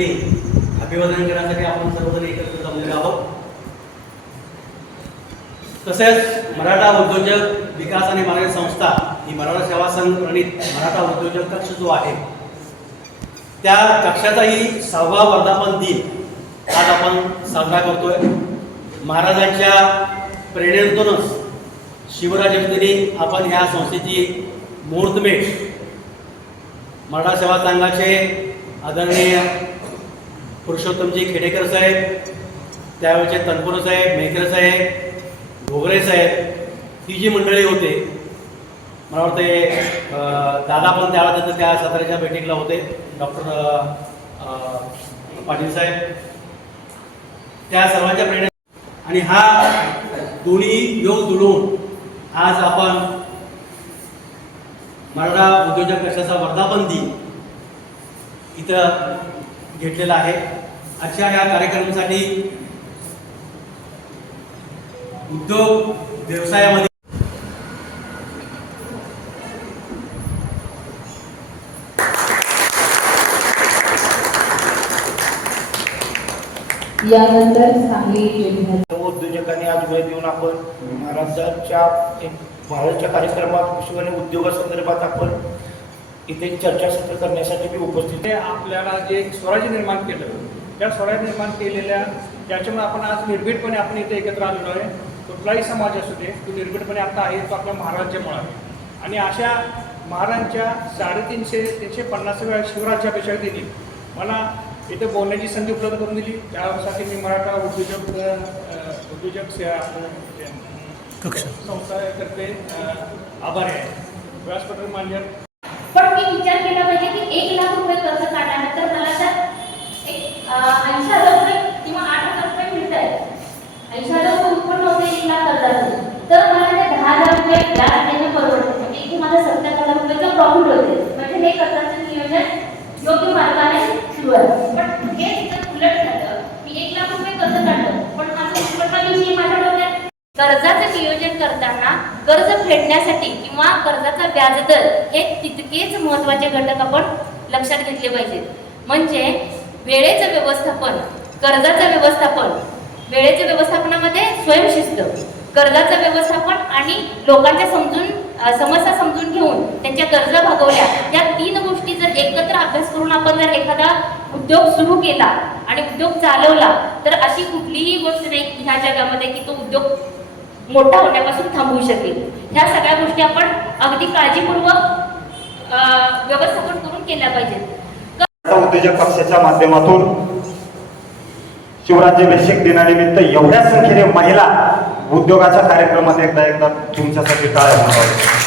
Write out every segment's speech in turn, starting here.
वतीने अभिवादन करण्यासाठी आपण सर्वजण एकत्र जमलेलो आहोत. तसेच मराठा उद्योजक विकास आणि मार्ग संस्था ही मराठा सेवा संघ प्रणित मराठा उद्योजक कक्ष जो आहे त्या कक्षाचाही सहावा वर्धापन दिन आज आपण साजरा करतोय. महाराजांच्या प्रेरणेतूनच शिवराजवतीने आपण ह्या संस्थेची मुहूर्तमेढ मराठा सेवा संघाचे आदरणीय पुरुषोत्तमजी खेडेकर साहेब त्यावेळेचे तनपुरे साहेब मेहकर साहेब घोगरे साहेब ही जी मंडळी होते मला वाटतं दादा पण त्यावेळेस तिथं त्या साताऱ्याच्या बैठकीला होते डॉक्टर पाटील साहेब. त्या सर्वांच्या प्रेरणे आणि हा दोन्ही योग जुळून आज आपण मराठा उद्योजक कक्षाचा वर्धापन दिन इथं घेतलेला आहे. आजच्या या कार्यक्रमासाठी उद्योग व्यवसायामध्ये यानंतर सांगली जिल्ह्यात उद्योजकांनी आज वेळ देऊन आपण महाराजांच्या एक महाराजांच्या कार्यक्रमात कृषी आणि उद्योगासंदर्भात आपण इथे चर्चासत्र करण्यासाठी मी उपस्थित ते आपल्याला जे स्वराज्य निर्माण केलं त्या स्वराज्य निर्माण केलेल्या त्याच्यामुळे आपण आज निर्भीडपणे आपण इथे एकत्र आलेलो आहे कुठलाही समाज असू दे तो निर्भीडपणे आता आहे तो आपल्या महाराजांमुळे आहे. आणि अशा महाराजांच्या साडेतीनशे तीनशे पन्नासाव्या शिवराज्याभिषेक दिली मला इथे बोलण्याची संधी उपलब्ध करून दिली. त्यासाठी मी मराठा उद्योजक उद्योजक संस्थातर्फे आभारी आहे. व्यासपत्र मान्य विचार केला पाहिजे की एक लाख रुपये कर्ज काढल्यानंतर मला तर एक ऐंशी हजार रुपये किंवा आठ हजार रुपये मिळत आहेत ऐंशी हजार रुपये उत्पन्न होते एक लाख कर्जाचे तर मला ते दहा हजार रुपये व्याज देणं परवडते. म्हणजे इथे माझा सत्तर हजार रुपयाचं प्रॉफिट होते. म्हणजे हे कर्जाचं नियोजन योग्य मार्गाने सुरू आहे पण हे जर उलट झालं मी एक लाख रुपये कर्ज काढलं पण माझं उत्पन्नाविषयी माझ्या डोक्यात कर्जाचं नियोजन करताना कर्ज फेडण्यासाठी किंवा कर्जाचा व्याजदर हे तितकेच महत्त्वाचे घटक आपण लक्षात घेतले पाहिजेत. म्हणजे वेळेचं व्यवस्थापन कर्जाचं व्यवस्थापन. वेळेच्या व्यवस्थापनामध्ये स्वयंशिस्त कर्जाचं व्यवस्थापन आणि लोकांच्या समजून समस्या समजून घेऊन त्यांच्या कर्ज भागवल्या या तीन गोष्टी जर एकत्र अभ्यास करून आपण जर एखादा उद्योग सुरू केला आणि उद्योग चालवला तर अशी कुठलीही गोष्ट नाही ह्या जगामध्ये की तो उद्योग मोठा होण्यापासून थांबवू शकेल. ह्या सगळ्या गोष्टी आपण अगदी काळजीपूर्वक व्यवस्थापन करून केल्या पाहिजेत. उद्योजक पक्षाच्या माध्यमातून शिवराज्य वैश्विक दिनानिमित्त एवढ्या संख्येने महिला उद्योगाच्या कार्यक्रमात एकदा एकदा तुमच्यासाठी टाळ्या म्हणावं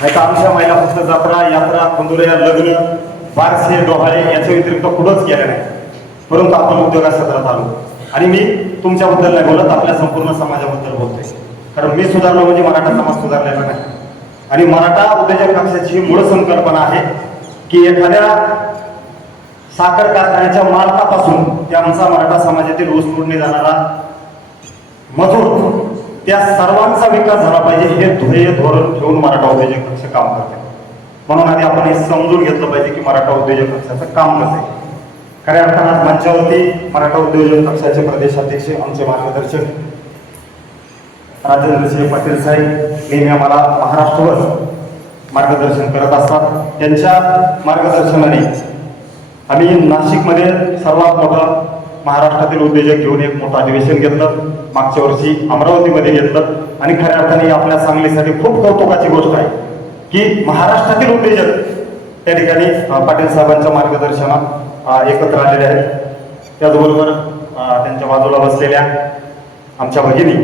नाही तर आमच्या महिला फक्त जत्रा यात्रा कुंदुऱ्या लग्न बारसे डोहाळे याच्या व्यतिरिक्त कुठंच गेले नाही. परंतु आपण उद्योगा सत्रात आलो. आणि मी तुमच्याबद्दल नाही बोलत आपल्या संपूर्ण समाजाबद्दल बोलतोय. कारण मी सुधारलो म्हणजे मराठा समाज सुधारलेला नाही. आणि मराठा उद्योजक पक्षाची मूळ संकल्पना आहे की एखाद्या साखर कारखान्याच्या मालकापासून त्या आमचा मराठा समाजातील ऊस तोडणे जाणारा मजूर त्या सर्वांचा विकास झाला पाहिजे हे ध्येय धोरण ठेवून मराठा उद्योजक पक्ष काम करते म्हणून आधी आपण हे समजून घेतलं पाहिजे की मराठा उद्योजक पक्षाचं काम कसं आहे. खऱ्या अर्थानं आज मंचावरती मराठा उद्योजक पक्षाचे प्रदेशाध्यक्ष आमचे मार्गदर्शक राजेंद्रसिंह पाटील साहेब नेहमी आम्हाला महाराष्ट्रभर मार्गदर्शन करत असतात. त्यांच्या मार्गदर्शनाने आम्ही नाशिकमध्ये सर्वात मोठं महाराष्ट्रातील उद्योजक घेऊन एक मोठं अधिवेशन घेतलं. मागच्या वर्षी अमरावतीमध्ये घेतलं. आणि खऱ्या अर्थाने आपल्या सांगलीसाठी खूप कौतुकाची गोष्ट आहे की महाराष्ट्रातील उद्योजक त्या ठिकाणी पाटील साहेबांच्या मार्गदर्शनात एकत्र आलेले आहेत त्याचबरोबर त्यांच्या बाजूला बसलेल्या आमच्या भगिनी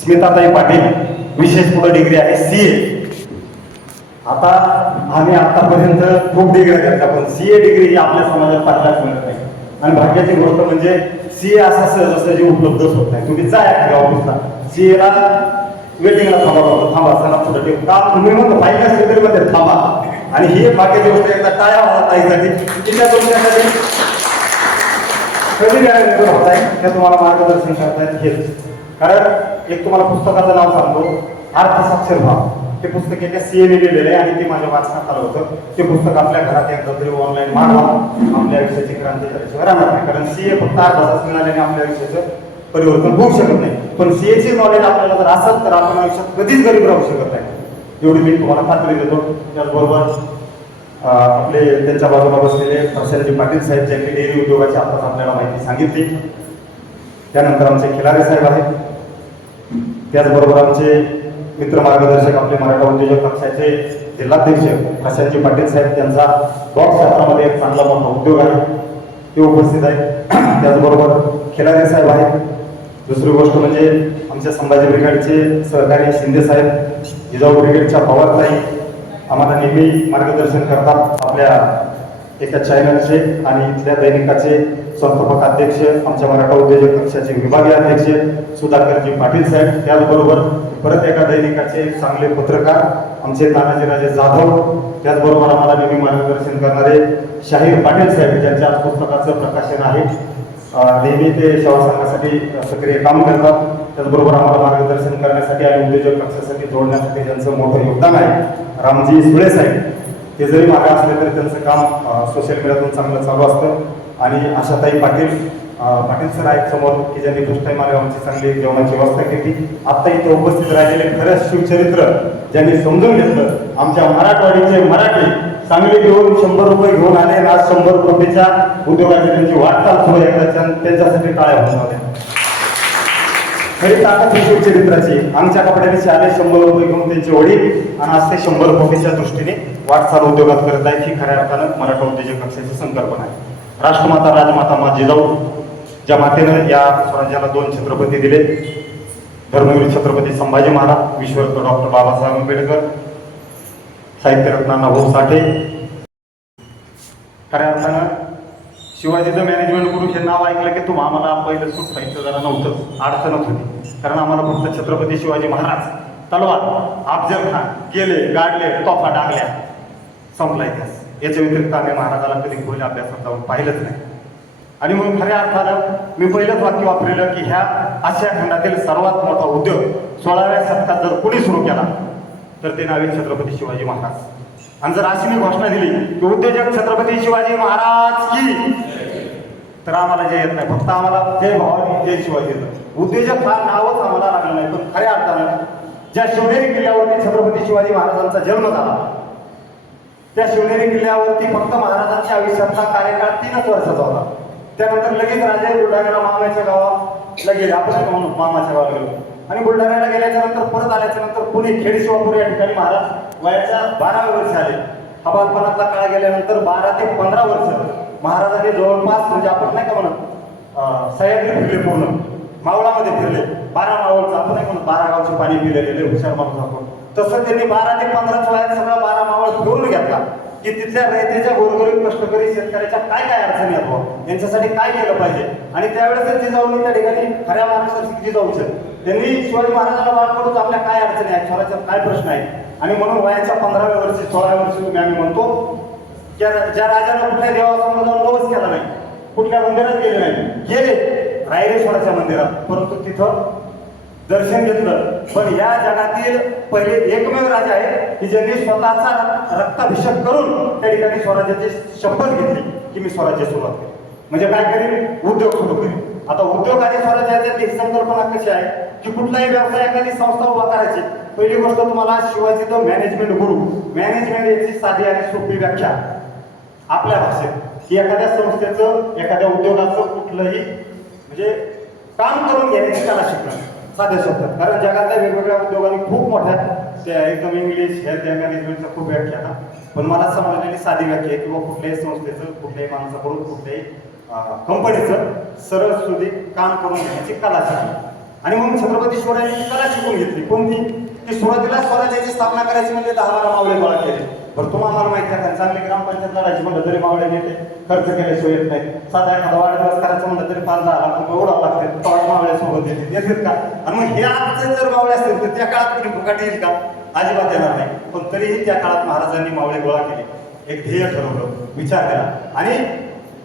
स्मिताताई पाटील विशेष पुढे डिग्री आहे सी ए आता आम्ही आतापर्यंत खूप डिग्री घेतल्या पण सी ए डिग्री ही आपल्या समाजात पाहिलाच मिळत नाही आणि भाग्याची गोष्ट म्हणजे सी ए असा सहजासहजी उपलब्धच होत नाही तुम्ही जा एखाद्या सी एला वेटिंगला थांबा थांबा सणा पुढे का तुम्ही म्हणतो पाहिजे असेल तरी मध्ये थांबा आणि ही बाकीची गोष्ट एकदा टाळ्या होत ताईसाठी तिच्या तुमच्यासाठी कधी होताय होत आहे हे तुम्हाला मार्गदर्शन करतायत हेच. कारण एक तुम्हाला पुस्तकाचं नाव सांगतो अर्थसाक्षर भाव ते पुस्तक एका सीएने लिहिलेलं आहे आणि ते माझ्या वाचनात आलं होतं. ते पुस्तक आपल्या घरात एकदा तरी ऑनलाईन मागवा आपल्या आयुष्याची क्रांती झाल्याशिवाय राहणार नाही कारण सीए फक्त अर्धा मिळाल्याने आपल्या आयुष्याचं परिवर्तन होऊ शकत नाही. पण सीएचे नॉलेज आपल्याला जर असेल तर आपण आयुष्यात कधीच गरीब राहू शकत नाही. एवढी मी तुम्हाला खात्री देतो. त्याचबरोबर आपले त्यांच्या बाजूला बसलेले प्रशांतजी पाटील साहेब ज्यांनी डेअरी उद्योगाची आपण आपल्याला माहिती सांगितली. त्यानंतर आमचे खिलारे साहेब आहेत. त्याचबरोबर आमचे मित्र मार्गदर्शक आपले मराठा उद्योजक पक्षाचे जिल्हाध्यक्ष प्रशांतजी पाटील साहेब त्यांचा बॉक्स क्षेत्रामध्ये एक चांगला मोठा उद्योग आहे. ते उपस्थित आहेत. त्याचबरोबर खिलारे साहेब आहेत. दुसरी गोष्ट म्हणजे आमच्या संभाजी ब्रिगेडचे सहकारी शिंदे साहेब जिजाऊ ब्रिगेडच्या पवारताई आम्हाला नेहमी मार्गदर्शन करतात आपल्या एका चॅनलचे आणि इथल्या दैनिकाचे संस्थापक अध्यक्ष आमच्या मराठा उद्योजक पक्षाचे विभागीय अध्यक्ष सुधाकरजी पाटील साहेब. त्याचबरोबर परत एका दैनिकाचे चांगले पत्रकार आमचे तानाजीराजे जाधव. त्याचबरोबर आम्हाला नेहमी मार्गदर्शन करणारे शाहीर पाटील साहेब ज्यांच्या पुस्तकाचं प्रकाशन आहे. नेहमी ते सेवा संघासाठी सक्रिय काम करतात. त्याचबरोबर आम्हाला मार्गदर्शन करण्यासाठी आणि उद्योजक पक्षासाठी जोडण्यासाठी ज्यांचं मोठं योगदान आहे रामजी सुळे साहेब ते जरी मागे असले तरी त्यांचं काम सोशल मीडियातून चांगलं चालू असतं. आणि आशाताई पाटील पाटील सर आहेत समोर की ज्यांनी फर्स्ट टाइम आले आमची चांगली जेवणाची व्यवस्था केली. आत्ता इथे उपस्थित राहिलेले खरंच शिवचरित्र ज्यांनी समजून घेतलं आमच्या मराठवाडीचे मराठी चांगले घेऊन शंभर रुपये घेऊन आले. आणि आज शंभर कोटीच्या उद्योगाची त्यांची वाटचाल सुरू आहे एकदा त्यां- त्यांच्यासाठी टाळ्या होणार खरी ताकद ही शिवचरित्राची आमच्या कपड्याने आले शंभर रुपये घेऊन त्यांचे वडील आणि आज ते शंभर कोटीच्या दृष्टीने वाटचाल उद्योगात करत आहेत. ही खऱ्या अर्थानं मराठा उद्योजक कक्षाची संकल्पना आहे. राष्ट्रमाता राजमाता मा जिजाऊ ज्या मातेनं या स्वराज्याला दोन छत्रपती दिले धर्मवीर छत्रपती संभाजी महाराज विश्वरत्न डॉक्टर बाबासाहेब आंबेडकर साहित्यरत्नांना भाऊ साठे. खऱ्या अर्थानं शिवाजीचं मॅनेजमेंट करून हे नाव ऐकलं की तुम्हा आम्हाला पहिलं सुट पाहिजे जरा नव्हतं. अडचणच होती. कारण आम्हाला फक्त छत्रपती शिवाजी महाराज तलवार अफजल खान गेले गाडले तोफा डागल्या. संपला इतिहास. याच्या व्यतिरिक्त आम्ही महाराजाला कधी खोल अभ्यासात जाऊन पाहिलंच नाही. आणि म्हणून खऱ्या अर्थानं मी पहिलंच वाक्य वापरलेलं की ह्या आशिया खंडातील सर्वात मोठा उद्योग सोळाव्या शतकात जर कोणी सुरू केला तर ते नावे छत्रपती शिवाजी महाराज. आणि जर अशी मी घोषणा दिली की उद्योजक छत्रपती शिवाजी महाराज की तर आम्हाला जे येत नाही. फक्त आम्हाला जय भावानी जय शिवाजी येतं. उद्योजक हा नावच आम्हाला लागलं नाही. पण खऱ्या अर्थानं ज्या शिवनेरी किल्ल्यावरती छत्रपती शिवाजी महाराजांचा जन्म झाला त्या शिवनेरी किल्ल्यावरती फक्त महाराजांच्या आयुष्यातला कार्यकाळ तीनच वर्षाचा होता. त्यानंतर लगेच राजे बुलढाण्याला मामाच्या गावाला गेले आपण काय मामाच्या गावाला गेलो. आणि बुलढाण्याला गेल्याच्यानंतर परत आल्याच्यानंतर पुणे खेड शिवापूर या ठिकाणी महाराज वयाच्या बाराव्या वर्ष आले. हवालपणातला काळ गेल्यानंतर बारा ते पंधरा वर्ष महाराजांनी जवळपास म्हणजे आपण नाही का म्हणत सह्याद्री फिरले पूर्ण. मावळामध्ये फिरले. बारा मावळचं आपण नाही म्हणत बारा गावचे पाणी पिलेले हुशार माणूस आपण. तसं त्यांनी बारा ते पंधरा वयात सगळा बारा मावळ फिरून घेतला की तिथल्या रयतेच्या गोरगरीब कष्टकरी शेतकऱ्याच्या काय काय अडचणी आहेत यांच्यासाठी काय केलं पाहिजे? आणि त्यावेळेस त्यांची जाऊन त्या ठिकाणी खऱ्या महाराष्ट्राची जाऊ त्यांनी शिवाजी महाराजांना पडतो आपल्या काय अडचणी आहेत स्वराज्यात काय प्रश्न आहेत? आणि म्हणून वयाच्या पंधराव्या वर्षी सोळाव्या वर्षी तुम्ही आम्ही म्हणतो ज्या ज्या राजानं कुठल्या देवासमोर जाऊन नवस केला नाही कुठल्या मंदिरात गेले नाही गेले रायरेश्वराच्या मंदिरात. परंतु तिथं दर्शन घेतलं. पण या जगातील पहिले एकमेव राजा आहे की ज्यांनी स्वतःचा रक्ताभिषेक करून त्या ठिकाणी स्वराज्याची शपथ घेतली की मी स्वराज्य सुरुवात करेन. म्हणजे काय करीन? उद्योग सुरू करीन. आता उद्योग आणि स्वराज्याची ही संकल्पना कशी आहे की कुठलाही व्यवसाय एखादी संस्था उभा करायची पहिली गोष्ट तुम्हाला शिवाजीचं मॅनेजमेंट गुरु मॅनेजमेंट याची साधी आणि सोपी व्याख्या. आपल्या भाषेत की एखाद्या संस्थेचं एखाद्या उद्योगाचं कुठलंही म्हणजे काम करून घेण्याची कला शिकणं साध्या शब्दात कारण जगातल्या वेगवेगळ्या उद्योगांनी खूप मोठ्या त्या एकदम इंग्लिश हेल्थ मॅनेजमेंटच्या खूप व्याख्या ना पण मला समजलेली साधी व्याख्या आहे किंवा कुठल्याही संस्थेचं कुठल्याही माणसाकडून कुठल्याही कंपनीचं सरळ सुधी काम करून घेण्याची कला शिकली. आणि म्हणून छत्रपती शिवरायांनी कला शिकून घेतली. कोणती? की सुरुवातीला स्वराज्याची स्थापना करायची म्हणजे दहा बारा मावळे गोळा केले. बरं तुम्हाला माहिती आहे का? चांगली ग्रामपंचायत राज्य म्हणलं तरी मावळे नेते खर्च केल्याशिवाय येत नाही साधा एखादा वाढदिवस करायचं म्हणलं तरी पाच दहा लाख रुपये उडावं लागते टॉय मावळ्या सोबत येते येतात का? आणि मग हे आजचे जर मावळे असतील तर त्या काळात कुठे फुकाट येईल का? अजिबात येणार नाही. पण तरीही त्या काळात महाराजांनी मावळे गोळा केले. एक ध्येय ठरवलं. विचार केला. आणि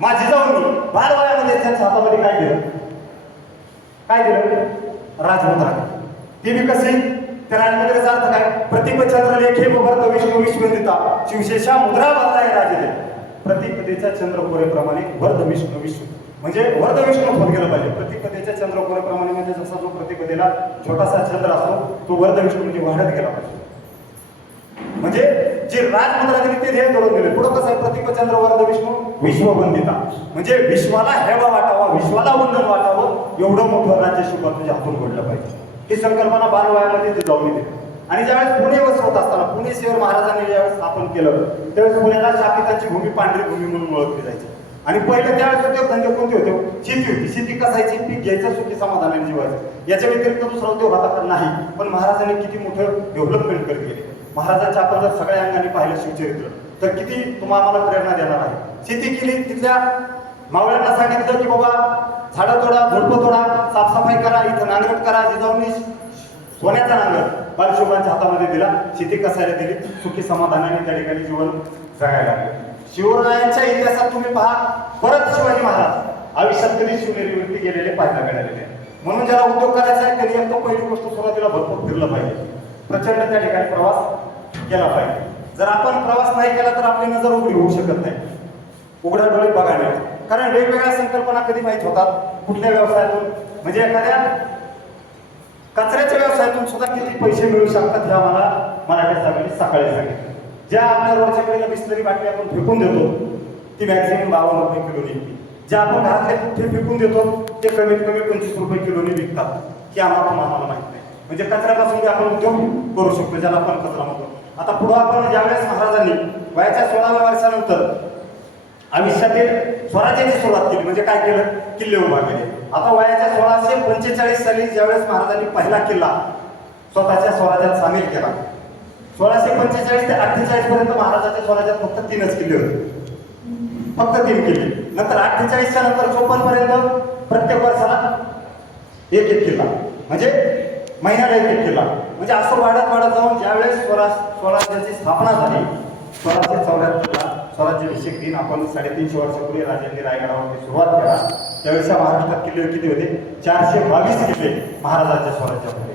माझी जाऊन बालवयामध्ये त्यांच्या हातामध्ये काय दिलं? काय दिलं? राजमुद्रा ते बी कसे त्या राजमुद्रेचा अर्थ काय? प्रतिपचंद्र लेखे भरत विष्णू विश्वंदिता शिवशेषा मुद्रा बदलाय राजे प्रतिपदेच्या चंद्रपुरेप्रमाणे वर्ध विष्णू विष्णू. म्हणजे वर्ध विष्णू होत गेलं पाहिजे. प्रतिपदेच्या चंद्रपुरेप्रमाणे म्हणजे जसा जो प्रतिपदेला छोटासा चंद्र असतो तो वर्ध विष्णू म्हणजे वाढत गेला पाहिजे. म्हणजे जे राजमुद्रा ते ध्येय धरून दिले पुढं कसं आहे? प्रतिपचंद्र वर्ध विष्णू? विश्ववंदिता. म्हणजे विश्वाला हेवा वाटावा विश्वाला वंदन वाटावं एवढं मोठं राज्य शिवा तुझ्या हातून घडलं पाहिजे. ही संकल्पना बालवयामध्ये ते जाऊन येते. आणि ज्यावेळेस पुणे वसवत असताना पुणे शहर महाराजांनी ज्यावेळेस स्थापन केलं त्यावेळेस पुण्याला शापितांची भूमी पांढरी भूमी म्हणून ओळखली जायची. आणि पहिले त्यावेळेस उद्योग धंदे म्हणजे कोणते होते? शेती होती. शेती कसायची? पीक घ्यायचं सुखी समाधानाने जीवायचं. याच्या व्यतिरिक्त दुसरा उद्योग होता नाही पण महाराजांनी किती मोठं डेव्हलपमेंट करत गेले. महाराजांच्या आपण जर सगळ्या अंगाने पाहिलं शिवचरित्र तर किती तुम्हाला आम्हाला प्रेरणा देणार आहे? शेती केली तिथल्या मावळ्यांना सांगितलं की बाबा झाडं तोडा झुडपं तोडा साफसफाई करा इथं नांगरट करा जिजाऊनी सोन्याचा नांगर बालशोभांच्या हातामध्ये दिला. शेती कसायला दिली? सुखी समाधानाने त्या ठिकाणी जीवन जगायला लागले. शिवरायांच्या इतिहासात तुम्ही पहा परत शिवाजी महाराज आयुष्यात कधी शिवनिर्वृत्ती गेलेले पाहायला मिळालेले आहे. म्हणून ज्याला उद्योग करायचा आहे त्यांनी तो पहिली गोष्ट सुरुवातीला भरपूर फिरलं पाहिजे. प्रचंड त्या ठिकाणी प्रवास केला पाहिजे. जर आपण प्रवास नाही केला तर आपली नजर उघडी होऊ शकत नाही. उघड्या डोळे बघायला कारण वेगवेगळ्या संकल्पना कधी माहीत होतात? कुठल्या व्यवसायातून? म्हणजे एखाद्या कचऱ्याच्या व्यवसायातून सुद्धा किती पैसे मिळू शकतात हे आम्हाला मराठी साहेबांनी सकाळी सांगितलं. ज्या आपल्या रोडच्या कडेला बिस्लरी बाटली आपण फेकून देतो ती मॅक्झिमम बावन्न रुपये किलोनी निघते. ज्या आपण घरातले कुठे फेकून देतो ते कमीत कमी पंचवीस रुपये किलोनी विकतात की आम्हाला पण आम्हाला नाही. म्हणजे कचऱ्यापासून बी आपण उद्योग करू शकतो ज्याला आपण कचरा म्हणतो. आता पुढं आपण ज्यावेळेस महाराजांनी वयाच्या सोळाव्या वर्षानंतर आयुष्यातील स्वराज्याची सुरुवात केली म्हणजे काय केलं? किल्ले उभा केले. आता वयाच्या सोळाशे पंचेचाळीस साली ज्यावेळेस महाराजांनी पहिला किल्ला स्वतःच्या स्वराज्यात सामील केला. सोळाशे पंचेचाळीस ते अठ्ठेचाळीस पर्यंत महाराजाच्या स्वराज्यात फक्त तीनच किल्ले होते. फक्त तीन किल्ले. नंतर अठ्ठेचाळीसच्या नंतर चोपन्न पर्यंत प्रत्येक वर्षाला एक एक किल्ला. म्हणजे महिन्याला डायरेक्ट केला म्हणजे असं वाढत वाढत जाऊन ज्यावेळेस स्वराज स्वराज्याची स्थापना झाली स्वराज्य चौऱ्याहत्तरला स्वराज्याभिषेक दिन आपण साडेतीनशे वर्षापूर्वी राजांनी रायगडावरती सुरुवात केला. त्यावेळेस महाराष्ट्रात किल्ले किती होते? चारशे बावीस किल्ले महाराजांच्या स्वराज्यामध्ये.